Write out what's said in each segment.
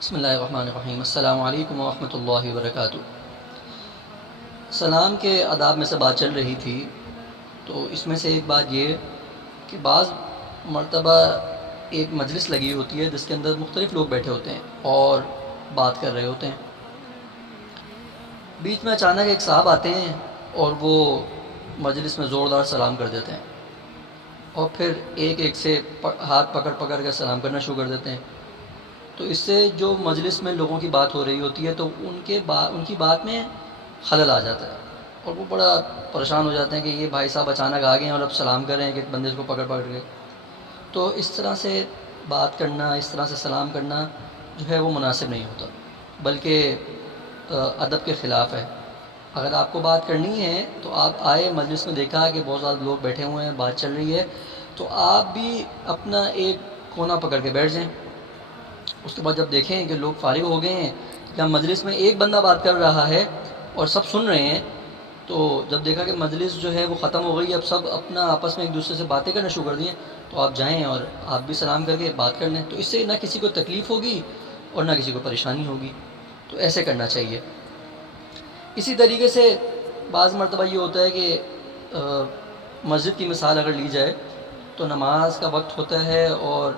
بسم اللہ الرحمن الرحیم۔ السلام علیکم ورحمۃ اللہ وبرکاتہ۔ سلام کے آداب میں سے بات چل رہی تھی، تو اس میں سے ایک بات یہ کہ بعض مرتبہ ایک مجلس لگی ہوتی ہے جس کے اندر مختلف لوگ بیٹھے ہوتے ہیں اور بات کر رہے ہوتے ہیں۔ بیچ میں اچانک ایک صاحب آتے ہیں اور وہ مجلس میں زوردار سلام کر دیتے ہیں، اور پھر ایک ایک سے ہاتھ پکڑ پکڑ کر سلام کرنا شروع کر دیتے ہیں۔ تو اس سے جو مجلس میں لوگوں کی بات ہو رہی ہوتی ہے تو ان کی بات میں خلل آ جاتا ہے، اور وہ بڑا پریشان ہو جاتے ہیں کہ یہ بھائی صاحب اچانک آ گئے ہیں اور اب سلام کر رہے ہیں کہ بندے کو پکڑ پکڑ کے۔ تو اس طرح سے بات کرنا، اس طرح سے سلام کرنا جو ہے وہ مناسب نہیں ہوتا، بلکہ ادب کے خلاف ہے۔ اگر آپ کو بات کرنی ہے تو آپ آئے مجلس میں، دیکھا کہ بہت زیادہ لوگ بیٹھے ہوئے ہیں، بات چل رہی ہے، تو آپ بھی اپنا ایک کونا پکڑ کے بیٹھ جائیں۔ اس کے بعد جب دیکھیں کہ لوگ فارغ ہو گئے ہیں یا مجلس میں ایک بندہ بات کر رہا ہے اور سب سن رہے ہیں، تو جب دیکھا کہ مجلس جو ہے وہ ختم ہو گئی، اب سب اپنا آپس میں ایک دوسرے سے باتیں کرنا شروع کر دیں، تو آپ جائیں اور آپ بھی سلام کر کے بات کر لیں۔ تو اس سے نہ کسی کو تکلیف ہوگی اور نہ کسی کو پریشانی ہوگی، تو ایسے کرنا چاہیے۔ اسی طریقے سے بعض مرتبہ یہ ہوتا ہے کہ مسجد کی مثال اگر لی جائے تو نماز کا وقت ہوتا ہے اور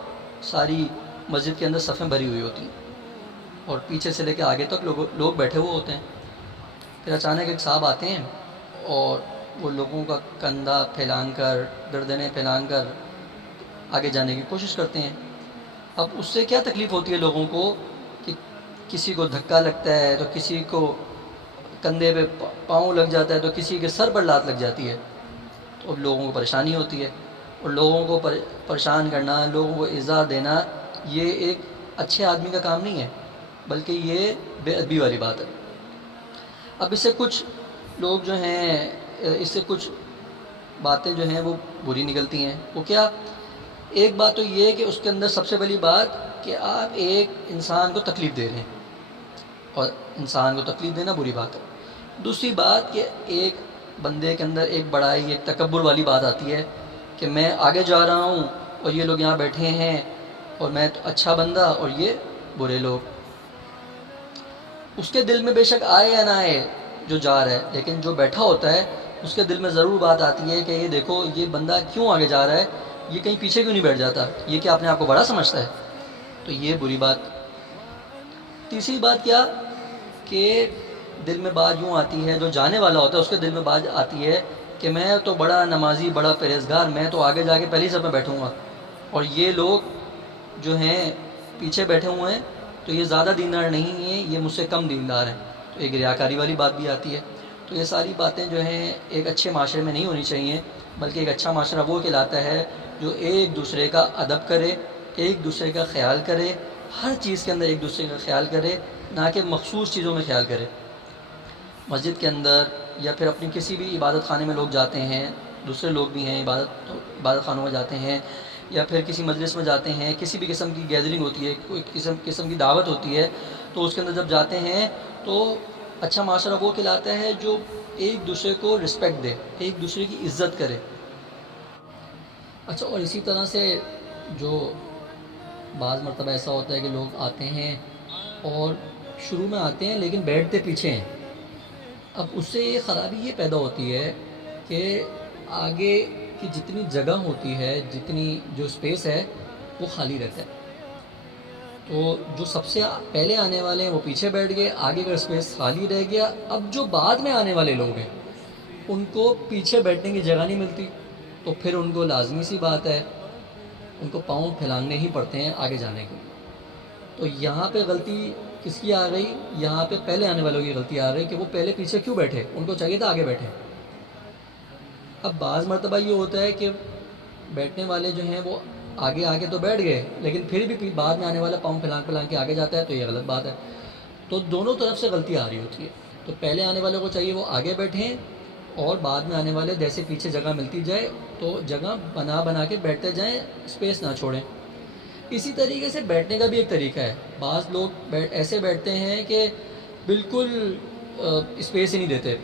ساری مسجد کے اندر صفیں بھری ہوئی ہوتی ہیں اور پیچھے سے لے کے آگے تک لوگ بیٹھے ہوئے ہوتے ہیں۔ پھر اچانک ایک صاحب آتے ہیں اور وہ لوگوں کا کندھا پھیلان کر، گردنیں پھیلان کر آگے جانے کی کوشش کرتے ہیں۔ اب اس سے کیا تکلیف ہوتی ہے لوگوں کو کہ کسی کو دھکا لگتا ہے، تو کسی کو کندھے پہ پاؤں لگ جاتا ہے، تو کسی کے سر پر لات لگ جاتی ہے، تو لوگوں کو پریشانی ہوتی ہے۔ اور لوگوں کو پریشان کرنا، لوگوں کو ایذا دینا، یہ ایک اچھے آدمی کا کام نہیں ہے، بلکہ یہ بے ادبی والی بات ہے۔ اب اس سے کچھ لوگ جو ہیں، اس سے کچھ باتیں جو ہیں وہ بری نکلتی ہیں۔ وہ کیا؟ ایک بات تو یہ کہ اس کے اندر سب سے بڑی بات کہ آپ ایک انسان کو تکلیف دے رہے ہیں، اور انسان کو تکلیف دینا بری بات ہے۔ دوسری بات کہ ایک بندے کے اندر ایک بڑائی، ایک تکبر والی بات آتی ہے کہ میں آگے جا رہا ہوں اور یہ لوگ یہاں بیٹھے ہیں اور میں تو اچھا بندہ اور یہ برے لوگ۔ اس کے دل میں بے شک آئے یا نہ آئے جو جا رہا ہے، لیکن جو بیٹھا ہوتا ہے اس کے دل میں ضرور بات آتی ہے کہ یہ دیکھو یہ بندہ کیوں آگے جا رہا ہے، یہ کہیں پیچھے کیوں نہیں بیٹھ جاتا، یہ کہ اپنے آپ کو بڑا سمجھتا ہے، تو یہ بری بات۔ تیسری بات کیا کہ دل میں بات یوں آتی ہے، جو جانے والا ہوتا ہے اس کے دل میں بات آتی ہے کہ میں تو بڑا نمازی، بڑا پرہیزگار، میں تو آگے جا کے پہلی صف میں بیٹھوں گا، اور یہ لوگ جو ہیں پیچھے بیٹھے ہوئے ہیں تو یہ زیادہ دیندار نہیں ہیں، یہ مجھ سے کم دیندار ہیں، تو ایک ریاکاری والی بات بھی آتی ہے۔ تو یہ ساری باتیں جو ہیں ایک اچھے معاشرے میں نہیں ہونی چاہیے، بلکہ ایک اچھا معاشرہ وہ کہلاتا ہے جو ایک دوسرے کا ادب کرے، ایک دوسرے کا خیال کرے، ہر چیز کے اندر ایک دوسرے کا خیال کرے، نہ کہ مخصوص چیزوں میں خیال کرے۔ مسجد کے اندر یا پھر اپنی کسی بھی عبادت خانے میں لوگ جاتے ہیں، دوسرے لوگ بھی ہیں عبادت خانوں میں جاتے ہیں، یا پھر کسی مجلس میں جاتے ہیں، کسی بھی قسم کی گیدرنگ ہوتی ہے، کوئی قسم کی دعوت ہوتی ہے، تو اس کے اندر جب جاتے ہیں تو اچھا معاشرہ وہ کہلاتا ہے جو ایک دوسرے کو رسپیکٹ دے، ایک دوسرے کی عزت کرے۔ اچھا، اور اسی طرح سے جو بعض مرتبہ ایسا ہوتا ہے کہ لوگ آتے ہیں اور شروع میں آتے ہیں لیکن بیٹھتے پیچھے ہیں۔ اب اس سے یہ خرابی یہ پیدا ہوتی ہے کہ آگے کی جتنی جگہ ہوتی ہے، جتنی جو اسپیس ہے وہ خالی رہتا ہے، تو جو سب سے پہلے آنے والے ہیں وہ پیچھے بیٹھ گئے، آگے کا اسپیس خالی رہ گیا۔ اب جو بعد میں آنے والے لوگ ہیں ان کو پیچھے بیٹھنے کی جگہ نہیں ملتی، تو پھر ان کو لازمی سی بات ہے ان کو پاؤں پھیلانے ہی پڑتے ہیں آگے جانے کے۔ تو یہاں پہ غلطی کس کی آ گئی؟ یہاں پہ پہلے آنے والوں کی غلطی آ رہی کہ وہ پہلے پیچھے کیوں بیٹھے، ان کو چاہیے تھا آگے بیٹھے۔ اب بعض مرتبہ یہ ہوتا ہے کہ بیٹھنے والے جو ہیں وہ آگے آگے تو بیٹھ گئے، لیکن پھر بھی بعد میں آنے والا پاؤں پھیلان کے آگے جاتا ہے، تو یہ غلط بات ہے۔ تو دونوں طرف سے غلطی آ رہی ہوتی ہے، تو پہلے آنے والوں کو چاہیے وہ آگے بیٹھیں، اور بعد میں آنے والے جیسے پیچھے جگہ ملتی جائے تو جگہ بنا کے بیٹھتے جائیں، اسپیس نہ چھوڑیں۔ اسی طریقے سے بیٹھنے کا بھی ایک طریقہ ہے۔ بعض لوگ ایسے بیٹھتے ہیں کہ بالکل اسپیس ہی نہیں دیتے،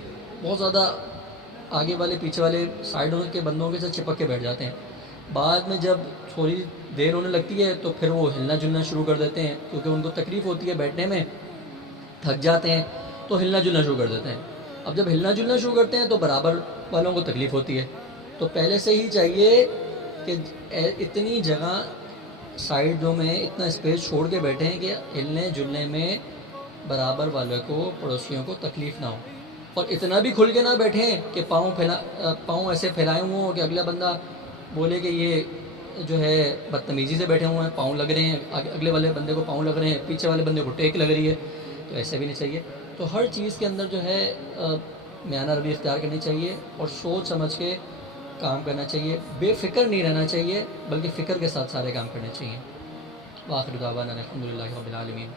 بہت زیادہ آگے والے پیچھے والے سائڈوں کے بندوں کے ساتھ چپک کے بیٹھ جاتے ہیں۔ بعد میں جب تھوڑی دیر ہونے لگتی ہے تو پھر وہ ہلنا جلنا شروع کر دیتے ہیں، کیونکہ ان کو تکلیف ہوتی ہے بیٹھنے میں، تھک جاتے ہیں تو ہلنا جلنا شروع کر دیتے ہیں۔ اب جب ہلنا جلنا شروع کرتے ہیں تو برابر والوں کو تکلیف ہوتی ہے، تو پہلے سے ہی چاہیے کہ اتنی جگہ سائڈوں میں اتنا اسپیس چھوڑ کے بیٹھیں کہ ہلنے جلنے میں برابر والے کو، پڑوسیوں کو تکلیف نہ ہو، اور اتنا بھی کھل کے نہ بیٹھیں کہ پاؤں ایسے پھیلائے ہوئے ہوں کہ اگلا بندہ بولے کہ یہ جو ہے بدتمیزی سے بیٹھے ہوئے ہیں، پاؤں لگ رہے ہیں، اگلے والے بندے کو پاؤں لگ رہے ہیں، پیچھے والے بندے کو ٹیک لگ رہی ہے، تو ایسے بھی نہیں چاہیے۔ تو ہر چیز کے اندر جو ہے میانہ روی اختیار کرنی چاہیے اور سوچ سمجھ کے کام کرنا چاہیے، بے فکر نہیں رہنا چاہیے، بلکہ فکر کے ساتھ سارے کام کرنے چاہیے۔ وآخر دعوانا الحمد للہ رب العالمین۔